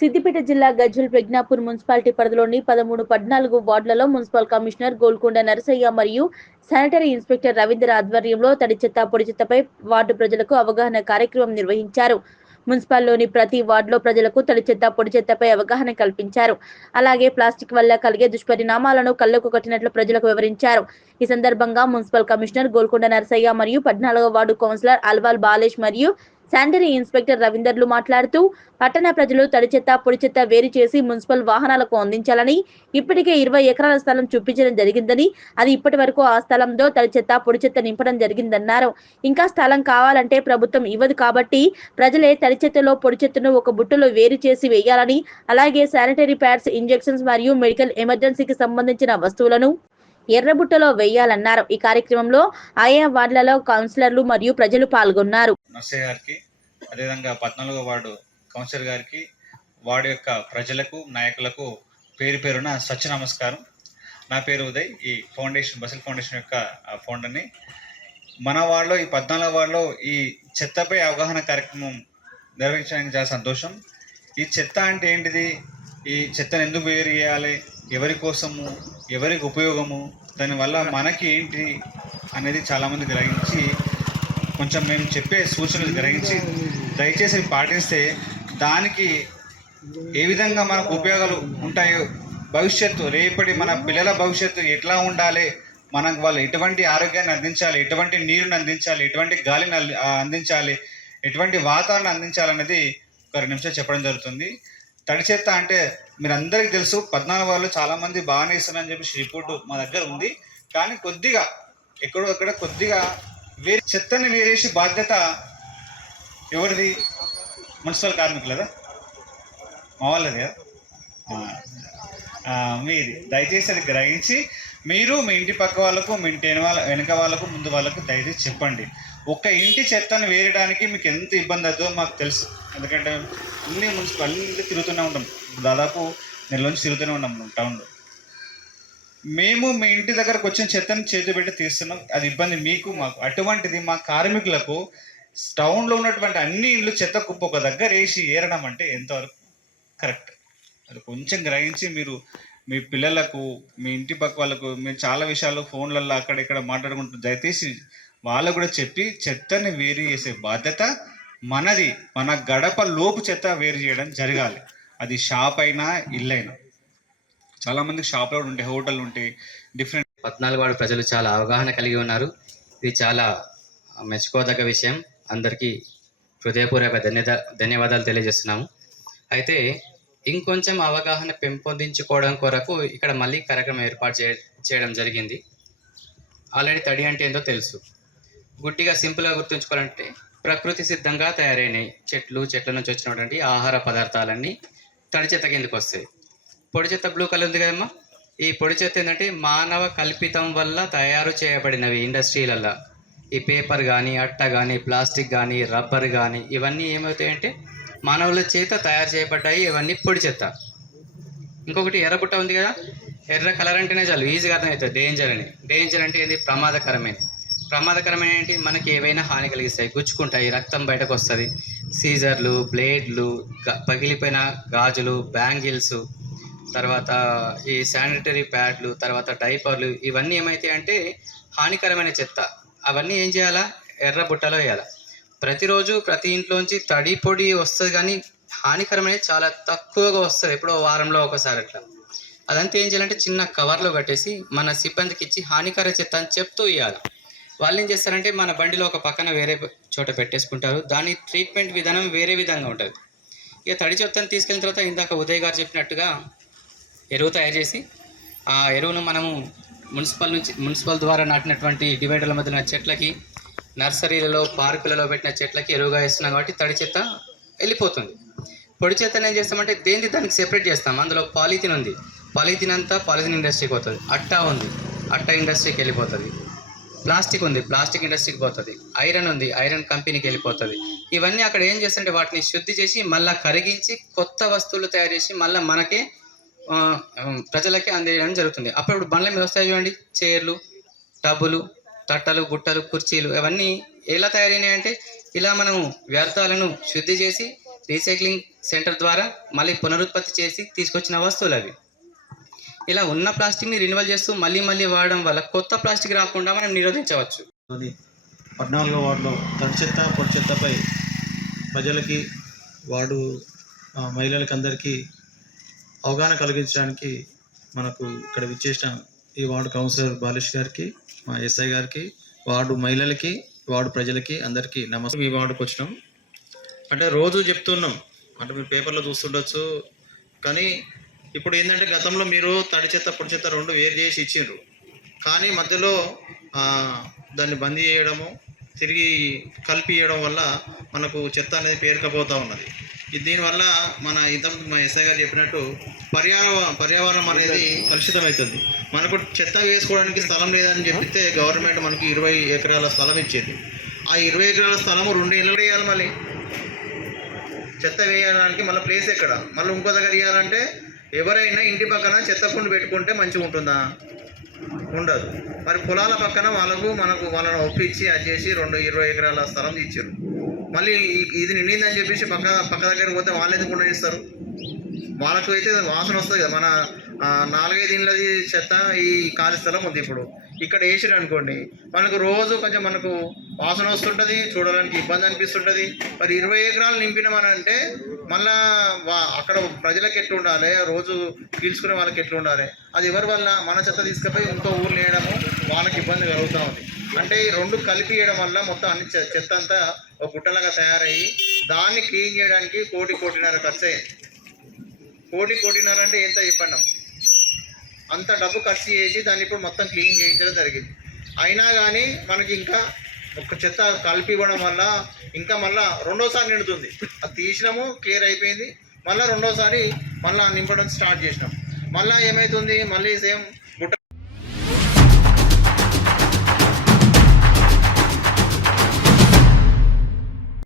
సిద్దిపేట జిల్లా గజ్వెల్ ప్రజ్ఞాపూర్ మున్సిపాలిటీ పరిధిలోని 13, 14 వార్డులలో మున్సిపల్ కమిషనర్ గోల్కొండ నరసయ్య మరియు శానిటరీ ఇన్స్పెక్టర్ రవీంద్ర ఆధ్వర్యంలో తడి చెత్త, పొడి చెత్తపై వార్డు ప్రజలకు అవగాహన కార్యక్రమం నిర్వహించారు. మున్సిపల్లోని ప్రతి వార్డులో ప్రజలకు తడి చెత్త, పొడి చెత్తపై అవగాహన కల్పించారు. అలాగే ప్లాస్టిక్ వల్ల కలిగే దుష్పరిణామాలను కళ్లకు కట్టినట్లు ప్రజలకు వివరించారు. ఈ సందర్భంగా మున్సిపల్ కమిషనర్ గోల్కొండ నరసయ్య మరియు 14వ వార్డు కౌన్సిలర్ అల్వాల్ బాలేష్ మరియు శానిటరీ ఇన్స్పెక్టర్ రవీందర్లు మాట్లాడుతూ పట్టణ ప్రజలు తడి చెత్త, పొడి చెత్త వేరు చేసి మున్సిపల్ వాహనాలకు అందించాలని, ఇప్పటికే 20 ఎకరాల స్థలం చూపించడం జరిగిందని, అది ఇప్పటి వరకు ఆ స్థలంలో తడి చెత్త, పొడి చెత్త నింపడం జరిగిందన్నారు. ఇంకా స్థలం కావాలంటే ప్రభుత్వం ఇవ్వదు కాబట్టి ప్రజలే తడి చెత్తలో పొడి చెత్తను ఒక బుట్టలో వేరు చేసి వేయాలని, అలాగే శానిటరీ ప్యాడ్స్, ఇంజెక్షన్స్ మరియు మెడికల్ ఎమర్జెన్సీకి సంబంధించిన వస్తువులను ఎర్రబుట్టలో వేయాలన్నారు. ఈ కార్యక్రమంలో ఆయా వార్డులలో కౌన్సిలర్లు మరియు ప్రజలు పాల్గొన్నారు. నర్సయ్య గారికి, అదేవిధంగా 14వ వార్డు కౌన్సిలర్ గారికి, వార్డు యొక్క ప్రజలకు, నాయకులకు పేరు పేరున సత్య నమస్కారం. నా పేరు ఉదయ్, ఈ ఫౌండేషన్ బసిల్ ఫౌండేషన్ యొక్క ఫౌండర్ని. మన వార్డులో ఈ 14వ వార్డులో ఈ చెత్తపై అవగాహన కార్యక్రమం నిర్వహించడానికి చాలా సంతోషం. ఈ చెత్త అంటే ఏంటిది, ఈ చెత్తను ఎందుకు వేరు చేయాలి, ఎవరి కోసము, ఎవరికి ఉపయోగము, దానివల్ల మనకి ఏంటి అనేది చాలామంది గ్రహించి, కొంచెం మేము చెప్పే సూచనలు గ్రహించి దయచేసి పాటిస్తే దానికి ఏ విధంగా మనకు ఉపయోగాలు ఉంటాయో, భవిష్యత్తు రేపటి మన పిల్లల భవిష్యత్తు ఎట్లా ఉండాలి, మనకు వాళ్ళు ఎటువంటి ఆరోగ్యాన్ని అందించాలి, ఎటువంటి నీరుని అందించాలి, ఎటువంటి గాలిని అందించాలి, ఎటువంటి వాతావరణం అందించాలనేది ఒక 2 నిమిషాలు చెప్పడం జరుగుతుంది. తడి చెత్త అంటే మీరు అందరికీ తెలుసు, 14 వాళ్ళు చాలామంది బాగానే ఇస్తున్నారని చెప్పి రిపోర్టు మా దగ్గర ఉంది. కానీ కొద్దిగా ఎక్కడో అక్కడ కొద్దిగా చెత్తని వేరేసి బాధ్యత ఎవరిది? మున్సిపల్ కార్మికులదా, మా వాళ్ళది కదా, మీది. దయచేసి అది గ్రహించి మీరు మీ ఇంటి పక్క వాళ్ళకు, మీ ఇంటి వెనక వాళ్ళకు, ముందు వాళ్ళకు దయచేసి చెప్పండి. ఒక్క ఇంటి చెత్తను వేయడానికి మీకు ఎంత ఇబ్బంది అవుతుందో మాకు తెలుసు. ఎందుకంటే అన్ని తిరుగుతూనే ఉంటాం, దాదాపు నెల నుంచి తిరుగుతూనే ఉన్నాం టౌన్లో. మేము మీ ఇంటి దగ్గరకు వచ్చిన చెత్తను చేతి పెట్టి తీస్తున్నాం, అది ఇబ్బంది మీకు మాకు. అటువంటిది మా కార్మికులకు టౌన్లో ఉన్నటువంటి అన్ని ఇళ్ళు చెత్త కుప్ప ఒక దగ్గర వేసి ఏరడం అంటే ఎంతవరకు కరెక్ట్? అది కొంచెం గ్రహించి మీరు మీ పిల్లలకు, మీ ఇంటి పక్క వాళ్ళకు, మీరు చాలా విషయాలు ఫోన్లలో అక్కడ ఇక్కడ మాట్లాడుకుంటూ దయచేసి వాళ్ళకు కూడా చెప్పి చెత్తని వేరు చేసే బాధ్యత మనది. మన గడప లోపు చెత్త వేరు చేయడం జరగాలి. అది షాప్ అయినా, ఇల్లు అయినా. చాలామంది షాప్లో ఉంటాయి, హోటల్ ఉంటాయి, డిఫరెంట్. 14 వార్డు ప్రజలు చాలా అవగాహన కలిగి ఉన్నారు. ఇది చాలా మెచ్చుకోదగ్గ విషయం. అందరికీ హృదయపూర్వక ధన్యవాదాలు తెలియజేస్తున్నాము. అయితే ఇంకొంచెం అవగాహన పెంపొందించుకోవడం కొరకు ఇక్కడ మళ్ళీ కార్యక్రమం ఏర్పాటు చేయడం జరిగింది. ఆల్రెడీ తడి అంటే ఏంటో తెలుసు. గుడ్డిగా సింపుల్గా గుర్తుంచుకోవాలంటే ప్రకృతి సిద్ధంగా తయారైనవి చెట్ల నుంచి వచ్చినటువంటి ఆహార పదార్థాలన్నీ తడి చెత్త కిందకు వస్తాయి. పొడి చెత్త బ్లూ కలర్ ఉంది కదమ్మా, ఈ పొడి చెత్త ఏంటంటే మానవ కల్పితం వల్ల తయారు చేయబడినవి. ఇండస్ట్రీలల్లో ఈ పేపర్ కానీ, అట్ట కానీ, ప్లాస్టిక్ కానీ, రబ్బర్ కానీ, ఇవన్నీ ఏమవుతాయంటే మానవుల చేత తయారు చేయబడ్డాయి. ఇవన్నీ పొడి చెత్త. ఇంకొకటి ఎర్రబుట్ట ఉంది కదా, ఎర్ర కలర్ అంటేనే చాలు ఈజీగా అర్థమవుతుంది డేంజర్ అని. డేంజర్ అంటే ఏంటి? ప్రమాదకరమైన ఏంటి? మనకి ఏవైనా హాని కలిగిస్తాయి, గుచ్చుకుంటాయి, రక్తం బయటకు వస్తుంది. సీజర్లు, బ్లేడ్లు, పగిలిపోయిన గాజులు, బ్యాంగిల్స్, తర్వాత ఈ శానిటరీ ప్యాడ్లు, తర్వాత డైపర్లు, ఇవన్నీ ఏమైతాయి అంటే హానికరమైన చెత్త. అవన్నీ ఏం చేయాలా? ఎర్ర బుట్టలో వేయాలి. ప్రతిరోజు ప్రతి ఇంట్లోంచి తడి పొడి వస్తుంది, కానీ హానికరమైనది చాలా తక్కువగా వస్తుంది, ఎప్పుడో వారంలో ఒకసారి అట్లా. అదంతా ఏం చేయాలంటే చిన్న కవర్లో కట్టేసి మన సిబ్బందికి ఇచ్చి హానికర చెత్త అని చెప్తూ ఇవ్వాలి. వాళ్ళు ఏం చేస్తారంటే మన బండిలో ఒక పక్కన వేరే చోట పెట్టేసుకుంటారు. దాని ట్రీట్మెంట్ విధానం వేరే విధంగా ఉంటుంది. ఇక తడి చెత్తను తీసుకెళ్ళిన తర్వాత ఇందాక ఉదయ్ గారు చెప్పినట్టుగా ఎరువు తయారు చేసి ఆ ఎరువును మనము మున్సిపల్ ద్వారా నాటినటువంటి డివైడర్ల మధ్యన చెట్లకి, నర్సరీలలో, పార్కులలో పెట్టిన చెట్లకి ఎరువుగా వేస్తున్నాం. కాబట్టి తడి చెత్త వెళ్ళిపోతుంది. పొడి చెత్తను ఏం చేస్తామంటే దానికి సెపరేట్ చేస్తాం. అందులో పాలిథిన్ ఉంది, పాలిథిన్ అంతా పాలిథిన్ ఇండస్ట్రీకి పోతుంది. అట్ట ఉంది, అట్ట ఇండస్ట్రీకి వెళ్ళిపోతుంది. ప్లాస్టిక్ ఉంది, ప్లాస్టిక్ ఇండస్ట్రీకి పోతుంది. ఐరన్ ఉంది, ఐరన్ కంపెనీకి వెళ్ళిపోతుంది. ఇవన్నీ అక్కడ ఏం చేస్తుంటే వాటిని శుద్ధి చేసి మళ్ళీ కరిగించి కొత్త వస్తువులు తయారు చేసి మళ్ళీ మనకే ప్రజలకి అందేయడం జరుగుతుంది. అప్పుడు బండ్ల మీద వస్తాయి చూడండి, చైర్లు, టబ్బులు, తట్టలు, గుట్టలు, కుర్చీలు, ఇవన్నీ ఎలా తయారైనాయంటే ఇలా మనం వ్యర్థాలను శుద్ధి చేసి రీసైక్లింగ్ సెంటర్ ద్వారా మళ్ళీ పునరుత్పత్తి చేసి తీసుకొచ్చిన వస్తువులు అవి. ఇలా ఉన్న ప్లాస్టిక్ని రిన్యూవల్ చేస్తూ మళ్ళీ మళ్ళీ వాడడం వల్ల కొత్త ప్లాస్టిక్ రాకుండా మనం నిరోధించవచ్చు. 14వ వార్డులో తడి చెత్త పొడి చెత్తపై ప్రజలకి మహిళలకి అందరికీ అవగాహన కలిగించడానికి మనకు ఇక్కడ విచ్చేసిన ఈ వార్డు కౌన్సిలర్ బాలేష్ గారికి, మా ఎస్ఐ గారికి, వార్డు మహిళలకి, వార్డు ప్రజలకి అందరికీ నమస్తే. ఈ వార్డుకి వచ్చినాం అంటే రోజు చెప్తున్నాం, అంటే మీరు పేపర్లో చూస్తుండొచ్చు. కానీ ఇప్పుడు ఏంటంటే గతంలో మీరు తడి చెత్త పొడి చెత్త రెండు వేరు చేసి ఇచ్చిండ్రు, కానీ మధ్యలో దాన్ని బంద్ చేయడము, తిరిగి కలిపి ఇవ్వడం వల్ల మనకు చెత్త అనేది పేరుకపోతూ ఉన్నది. దీనివల్ల మా ఎస్ఐ గారు చెప్పినట్టు పర్యావరణం అనేది కలుషితం అవుతుంది. మనకు చెత్త వేసుకోవడానికి స్థలం లేదని చెప్తే గవర్నమెంట్ మనకి 20 ఎకరాల స్థలం ఇచ్చేది. ఆ 20 ఎకరాల స్థలము 2 ఇళ్ళు వేయాలి. మళ్ళీ చెత్త వేయడానికి మళ్ళీ ప్లేస్ ఎక్కడ, మళ్ళీ ఇంకో దగ్గర ఇవ్వాలంటే ఎవరైనా ఇంటి పక్కన చెత్త కుండి పెట్టుకుంటే మంచిగా ఉంటుందా? ఉండదు. మరి పొలాల పక్కన వాళ్ళని ఒప్పించి అది చేసి 20 ఎకరాల స్థలం ఇచ్చారు. మళ్ళీ ఇది నిండిందని చెప్పేసి పక్క దగ్గరికి పోతే వాళ్ళు ఎందుకు ఉండనిస్తారు? వాళ్ళకు అయితే వాసన వస్తుంది కదా. మన 4-5 ఇళ్ళది చెత్త ఈ ఖాళీ స్థలం ఉంది. ఇప్పుడు ఇక్కడ వేసారు అనుకోండి, మనకు రోజు కొంచెం మనకు వాసన వస్తుంటుంది, చూడడానికి ఇబ్బంది అనిపిస్తుంటుంది. మరి 20 ఎకరాలు నింపినామనంటే మళ్ళా అక్కడ ప్రజలకు ఎట్లా ఉండాలి, రోజు పీల్చుకునే వాళ్ళకి ఎట్లా ఉండాలి? అది ఎవరి వల్ల? మన చెత్త తీసుకుపోయి ఇంకో ఊర్లు వేయడము వాళ్ళకి ఇబ్బంది కలుగుతూ ఉంది. అంటే ఈ రెండు కలిపి వేయడం వల్ల మొత్తం అన్ని చెత్త అంతా ఒక గుట్టలాగా తయారయ్యి దాన్ని క్లీన్ చేయడానికి 1.5 ఖర్చు అయ్యింది. 1.5 అంటే ఎంత చెప్పండి? అంత డబ్బు ఖర్చు చేసి దాన్ని ఇప్పుడు మొత్తం క్లీన్ చేయించడం జరిగింది. అయినా కానీ మనకి ఇంకా ఒక చెత్త కలిపి ఇవ్వడం వల్ల ఇంకా మళ్ళీ రెండోసారి నిండుతుంది. అది తీసినాము, క్లియర్ అయిపోయింది. మళ్ళీ రెండోసారి మళ్ళీ నింపడం స్టార్ట్ చేసినాం. మళ్ళీ ఏమవుతుంది? మళ్ళీ సేమ్